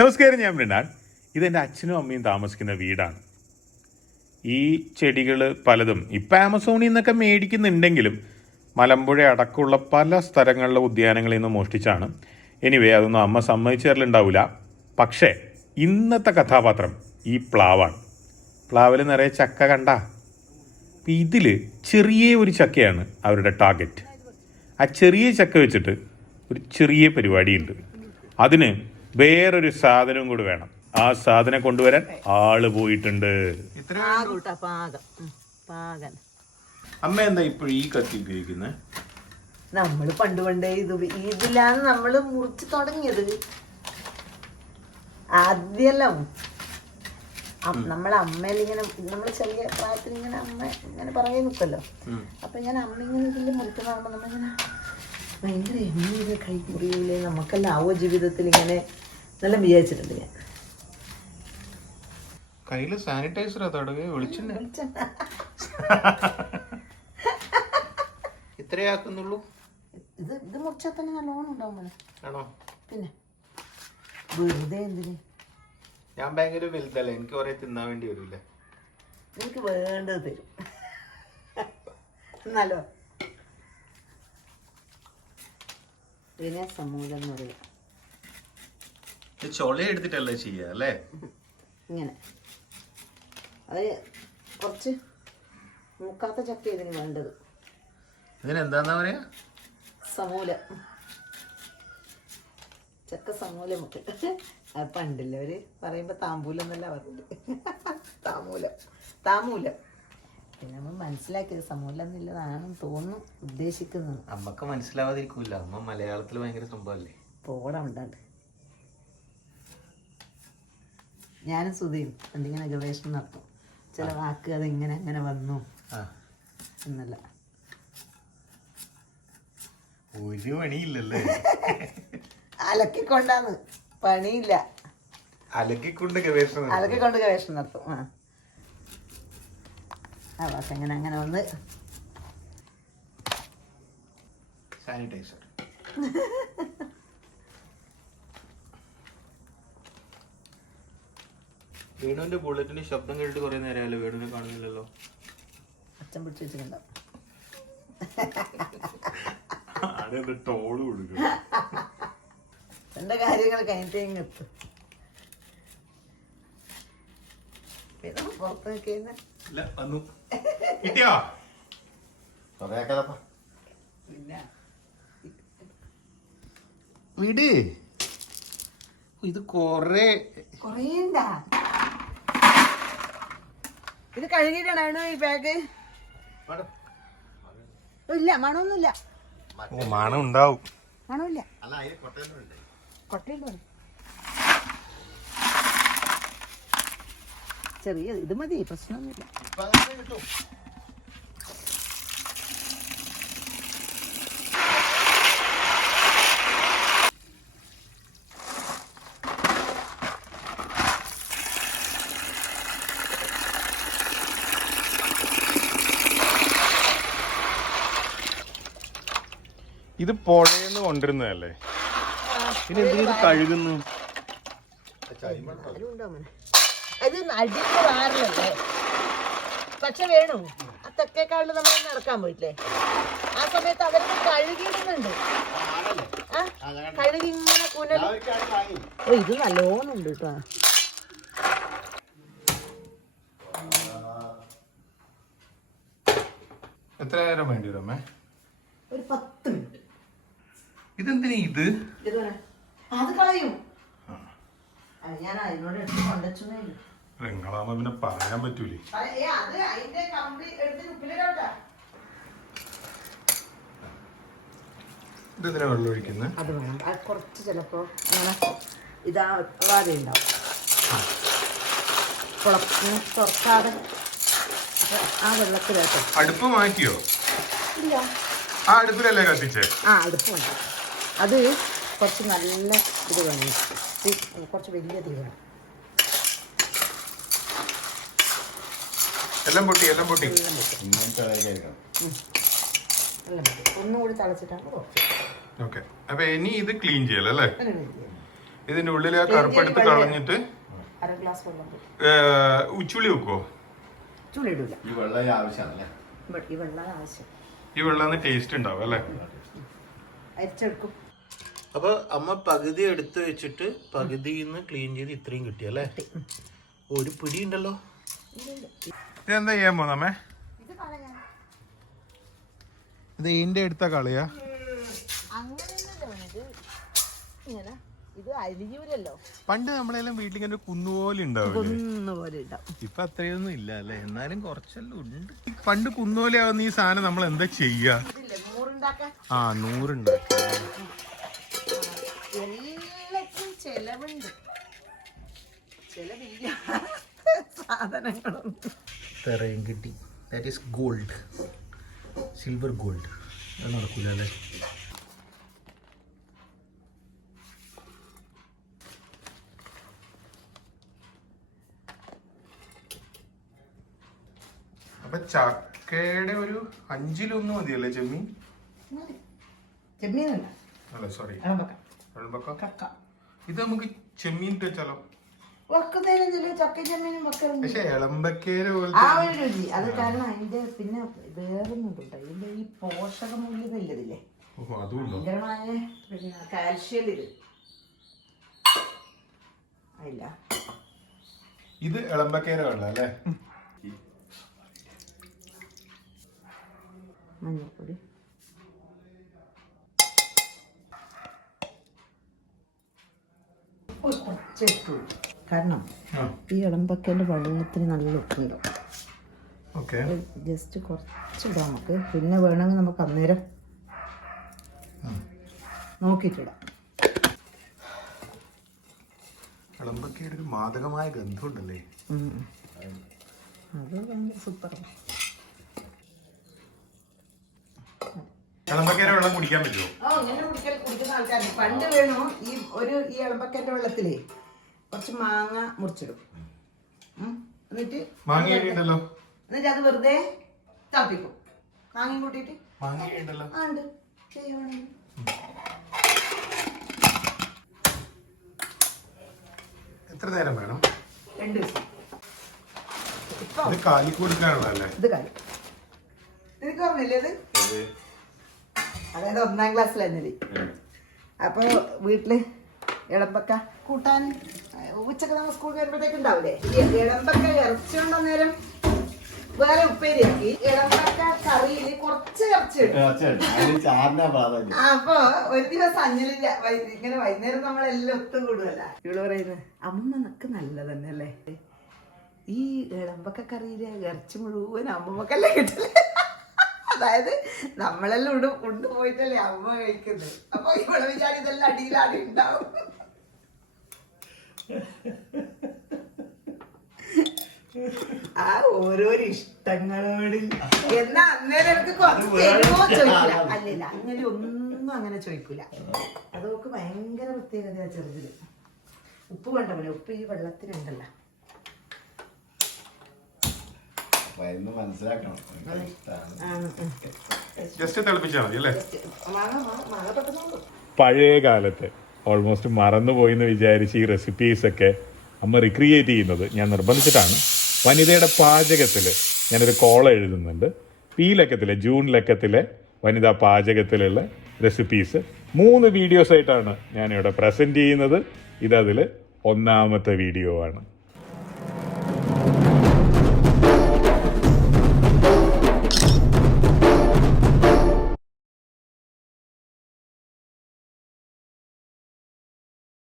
നമസ്കാരം, ഞാൻ മൃണാൾ. ഇതെൻ്റെ അച്ഛനും അമ്മയും താമസിക്കുന്ന വീടാണ്. ഈ ചെടികൾ പലതും ഇപ്പം ആമസോണിൽ നിന്നൊക്കെ മേടിക്കുന്നുണ്ടെങ്കിലും മലമ്പുഴ അടക്കമുള്ള പല സ്ഥലങ്ങളിലെ ഉദ്യാനങ്ങളിൽ നിന്ന് മോഷ്ടിച്ചാണ്. എനിവേ, അതൊന്നും അമ്മ സമ്മതിച്ചു തരലുണ്ടാവില്ല. പക്ഷേ ഇന്നത്തെ കഥാപാത്രം ഈ പ്ലാവാണ്. പ്ലാവിൽ നിറയെ ചക്ക കണ്ട. അപ്പം ഇതിൽ ചെറിയ ഒരു ചക്കയാണ് അവരുടെ ടാർഗറ്റ്. ആ ചെറിയ ചക്ക വെച്ചിട്ട് ഒരു ചെറിയ പരിപാടിയുണ്ട്. അതിന് വേറൊരു സാധനവും കൂടി വേണം. ആ സാധനം കൊണ്ടുവരാൻ ആള് പോയിട്ടുണ്ട്. അമ്മ എന്താ ഇപ്പോഴും ഈ കത്തി ഉപയോഗിക്കുന്നത്? നമ്മള് പണ്ടേ ഇതിലാണ് നമ്മള് മുറിച്ച് തുടങ്ങിയത്. ആദ്യമെല്ലാം നമ്മളെ അമ്മയിലിങ്ങനെ നമ്മള് ചെറിയ പ്രായത്തിൽ ഇങ്ങനെ അമ്മ ഇങ്ങനെ പറയാൻ നിൽക്കല്ലോ. അപ്പൊ ഞാൻ അമ്മ ഇങ്ങനെ ഇതിന്റെ മുറിക്കുന്ന കാണുമ്പോ നമ്മളിങ്ങനെ ഭയങ്കര എങ്ങനെ കൈ മുറിയില്ലേ, നമുക്കെല്ലാം ആവോ ജീവിതത്തിൽ ഇങ്ങനെ നല്ല വിചാരിച്ചിട്ടുണ്ട് ഞാൻ. കയ്യില് സാനിറ്റൈസർ ഇത്രയാക്കുന്നുള്ളൂ. ഇത് മുറിച്ചാൽ തന്നെ നല്ലോണം ഉണ്ടാവും. ആണോ? പിന്നെ വെറുതെ എന്തിന്? ഞാൻ ഭയങ്കര വലുതല്ലേ, എനിക്ക് കുറെ തിന്നാൻ വേണ്ടി വരൂല്ലേ. എനിക്ക് വേണ്ടത് തരും എന്നാലോ. ഇതിനെ സമൂലം എന്ന് പറയാം. ചൊള എടുത്തിട്ടല്ലേ ചെയ്യാ അല്ലേ? ഇങ്ങനെ അത് കുറച്ച് മൂക്കാത്ത ചക്ക ഇതിന് വേണ്ടത്. ഇതിനെന്താന്നാ പറയാ? സമൂലം. ചക്ക സമൂലം ഒക്കെ അത് പണ്ടില്ല അവര് പറയുമ്പോ താമ്പൂലം എന്നല്ല പറഞ്ഞത്. താമൂലം പിന്നെ നമ്മൾ മനസ്സിലാക്കിയത് സമൂലം എന്നുള്ളതാണെന്ന് തോന്നുന്നു ഉദ്ദേശിക്കുന്നത്. അമ്മക്ക് മനസ്സിലാവാതിരിക്കൂല, അമ്മ മലയാളത്തിൽ ഭയങ്കര സംഭവല്ലേ. പോടാ ഉണ്ടാണ്ട്. ഞാനും സുധയും എന്തിങ്ങനെ ഗവേഷണം നടത്തും. ചില വാക്ക് അതെങ്ങനെ അങ്ങനെ വന്നു എന്നല്ല. ഒരു പണിയില്ലല്ലേ? അലക്കിക്കൊണ്ടാന്ന് പണിയില്ല. അലക്കിക്കൊണ്ട് ഗവേഷണം നടത്തും. ആ വാക്ക് എങ്ങനെ അങ്ങനെ വന്ന് സാനിറ്റൈസർ. വേണുവിന്റെ ബുള്ളറ്റിന് ശബ്ദം കേട്ടിട്ട് കുറെ നേരമല്ലോ. വേണുവിനെ കാണുന്നില്ലല്ലോ. അച്ഛൻ പിടിച്ചു വെച്ചിട്ടുണ്ടാവും. ടോള് കൊടുക്കും. എന്റെ കാര്യങ്ങൾ കഴിഞ്ഞിട്ടേ എത്തും. പിന്നെ പുറത്ത് നിൽക്കുന്ന വീട് ഇത് കൊറേണ്ടാ. ഇത് കഴുകിയിട്ടാണോ ഈ ബാഗ്? ഇല്ല, മണമൊന്നുമില്ല. മണം ഉണ്ടാവും. മണമില്ല. കൊട്ടയിലും ചെറിയ ഇത് മതി, പ്രശ്നമൊന്നുമില്ല. ഇത് പുഴയെന്ന് കൊണ്ടിരുന്നതല്ലേ, പിന്നെ എന്തെങ്കിലും കഴുകുന്നു? അത് അടിക്ക് വാറിലല്ലേ. പക്ഷെ വേണു ആ തെക്കേക്കാളിൽ നമ്മൾ നടക്കാൻ പോയിട്ടില്ലേ, ആ സമയത്ത് അവർക്ക് കഴുകിയിടുന്നുണ്ട്. കഴുകി ഇങ്ങനെ കുനൽ. ഓ, ഇത് നല്ലോണുണ്ട് കേട്ടോ. എത്ര നേരം വേണ്ടി വരും അമ്മേ? ഒരു 10 മിനിറ്റ്. ഇതെന്തിനാ ഇത്? അത് കളയും. ഞാൻ അതിനോട് എടുത്ത് കൊണ്ടുവച്ചു. നിങ്ങളാകുമ്പോ പിന്നെ പറയാൻ പറ്റൂലേ. ഇതെന്തിനാ വെള്ളം ഒഴിക്കുന്നത്? അത് വേണം. കുറച്ച് ചിലപ്പോ അങ്ങനെ ഇതാ വാതെ ഉണ്ടാവും. തുറക്കാതെ ആ വെള്ളത്തിലായിട്ട്. അടുപ്പ് മാറ്റിയോ? ഇല്ല, ആ അടുപ്പിലല്ലേ കത്തിച്ചേ? ആ അടുപ്പ് വേണ്ട. അത് കുറച്ച് നല്ല ഇത് വേണം, കുറച്ച് വലിയ തീ വേണം. എല്ലാം പൊട്ടി. ഒന്നുകൂടി തിളച്ചിട്ടാണ് കുറച്ച്. ഓക്കെ. അപ്പൊ ഇനി ഇത് ക്ലീൻ ചെയ്യല്ലേ? ഇതിന്റെ ഉള്ളിൽ ആ കറുപ്പെടുത്ത് കളഞ്ഞിട്ട് അര ഗ്ലാസ് വെള്ളം ഉച്ചുള്ളി വെക്കുവോ? ചുള്ളി ഇടൂല. ഈ വെള്ളം ആവശ്യമാണല്ലേ? ഈ വെള്ളം ആവശ്യം. ഈ വെള്ളം ടേസ്റ്റ് ഉണ്ടാവും അല്ലേ? അരിച്ചെടുക്കും. അപ്പൊ അമ്മ പകുതി എടുത്ത് വെച്ചിട്ട് പകുതിന്ന് ക്ലീൻ ചെയ്ത് ഇത്രയും കിട്ടിയല്ലേ? ഒരു പിടി ഉണ്ടല്ലോ. ഇതെന്താ ചെയ്യാൻ പോന്നമ്മേ? ഇത് ഇതിന്റെ അടുത്ത കളിയാ? ഇത് അരിയൂരല്ലോ. പണ്ട് നമ്മളെല്ലാം വീട്ടിൽ ഇങ്ങനെ കുന്നുപോലെ ഉണ്ടാവും. ഇപ്പൊ അത്രയൊന്നും ഇല്ല അല്ലേ? എന്നാലും കുറച്ചെല്ലാം ഉണ്ട്. പണ്ട് കുന്നുപോലെ ആവുന്ന ഈ സാധനം നമ്മൾ എന്താ ചെയ്യാ? ആ, 100 ഉണ്ടാക്കി. എല്ലാത്തിനും ചെലവുണ്ട്. ചെലവില്ല സാധനങ്ങളും. തെറയും കിട്ടി. That is gold, silver gold. അത് നടക്കൂല അല്ലേ? അപ്പൊ ചക്കയുടെ ഒരു 5-1 മതിയല്ലേ ചെമ്മീൻ? ചെമ്മീനല്ല, അല്ല സോറി, കക്ക. ഇത് നമുക്ക് ചെമ്മീൻ വെച്ചാലോ? വെക്കുന്നതിനും ചക്ക ചെമ്മീനും വെക്കലുണ്ട്. പക്ഷെ ഇളമ്പക്കേര ആ ഒരു രുചി അത് കാരണം അതിന്റെ പിന്നെ വേറൊന്നുണ്ട്. ഇതിന്റെ ഈ പോഷക മൂല്യതയില്ലേ, ഭയങ്കരമായ പിന്നെ കാൽഷ്യം ഇത് ഇല്ല. ഇത് ഇളമ്പക്കേര വെള്ളം അല്ലേ? മഞ്ഞൾപ്പൊടി, കുറച്ച് ഇട്ടു. കാരണം ഈ ഇളമ്പക്കേന്റെ വെള്ളത്തിന് നല്ല ഉപ്പുണ്ടാവും. ജസ്റ്റ് കുറച്ചിടാം നമുക്ക്. പിന്നെ വേണമെങ്കിൽ നമുക്ക് അന്നേരം നോക്കിയിട്ടിടാം. ഇളമ്പക്കേടെ ഒരു മാദകമായ ഗന്ധമുണ്ടല്ലേ? അത് ഭയങ്കര സൂപ്പറാണ്. ഇളമ്പക്കേര വെള്ളം കുടിക്കാൻ പറ്റുമോ? ഇങ്ങനെ കുടിക്കുന്ന ആൾക്കാരുണ്ട്. പണ്ട് വേണോ ഈ ഇളമ്പക്കേന്റെ വെള്ളത്തിലേ കുറച്ച് മാങ്ങ മുറിച്ചിടും. എന്നിട്ട് അത് വെറുതെ തിളപ്പിക്കും. മാങ്ങയും കൂട്ടിയിട്ട് ഉണ്ട് ചെയ്യുവാണെങ്കിൽ. എത്ര നേരം വേണം? 2 ദിവസം. ഇത് കാലി കൊടുക്കാനുള്ളതല്ലേ? ഇത് കാലി. നിനക്ക് ഓർമ്മയില്ലേ അത്? അതായത് 1ാം ക്ലാസ്സിലായിരുന്നില്ലേ? അപ്പൊ വീട്ടില് ഇളമ്പക്ക കൂട്ടാൻ ഉച്ചക്ക് നമ്മൾ സ്കൂളിൽ വരുമ്പോഴത്തേക്ക് ഉണ്ടാവില്ലേ, ഇളമ്പക്ക ഇറച്ചി കൊണ്ട നേരം വേറെ ഉപ്പേരിയാക്കി ഇളമ്പക്ക കറിയില് കുറച്ച് ഇറച്ചി ഇടും. അപ്പൊ ഒരു ദിവസം അഞ്ഞലില്ല, ഇങ്ങനെ വൈകുന്നേരം നമ്മളെല്ലാം ഒത്തുകൂടുമല്ല. ഇവള് പറയുന്നത് അമ്മ നിനക്ക് നല്ലതന്നെ അല്ലേ, ഈ ഇളമ്പക്ക കറിയില് ഇറച്ചി മുഴുവൻ അമ്മമ്മക്കല്ലേ കിട്ടില്ല. അതായത് നമ്മളെല്ലാം ഉണ്ട് പോയിട്ടല്ലേ അമ്മ കഴിക്കുന്നത്. അപ്പൊ ഇവിടെ വിചാരി ഇതെല്ലാം അടിയിലാണ് ഉണ്ടാവും. ആ ഓരോരോ ഇഷ്ടങ്ങളോട് എന്നാ അന്നേരം എനിക്ക് കുറച്ച് തരുമോ ചോദിക്കില്ല. അല്ലല്ല, അങ്ങനെ ഒന്നും അങ്ങനെ ചോദിക്കൂല. അതൊക്കെ ഭയങ്കര പ്രത്യേകതയാ ചെറുതില്. ഉപ്പ് വേണ്ട പോലെ, ഉപ്പ് ഈ വെള്ളത്തിനുണ്ടല്ലോ. പഴയ കാലത്ത് ഓൾമോസ്റ്റ് മറന്നുപോയി എന്ന് വിചാരിച്ച് ഈ റെസിപ്പീസ് ഒക്കെ അമ്മ റിക്രിയേറ്റ് ചെയ്യുന്നത് ഞാൻ നിർബന്ധിച്ചിട്ടാണ്. വനിതയുടെ പാചകത്തിൽ ഞാനൊരു കോളം എഴുതുന്നുണ്ട്. ഈ ലക്കത്തിലെ ജൂൺ ലക്കത്തിലെ വനിതാ പാചകത്തിലുള്ള റെസിപ്പീസ് 3 വീഡിയോസ് ആയിട്ടാണ് ഞാനിവിടെ പ്രസന്റ് ചെയ്യുന്നത്. ഇതതിൽ 1ാമത്തെ വീഡിയോ ആണ്.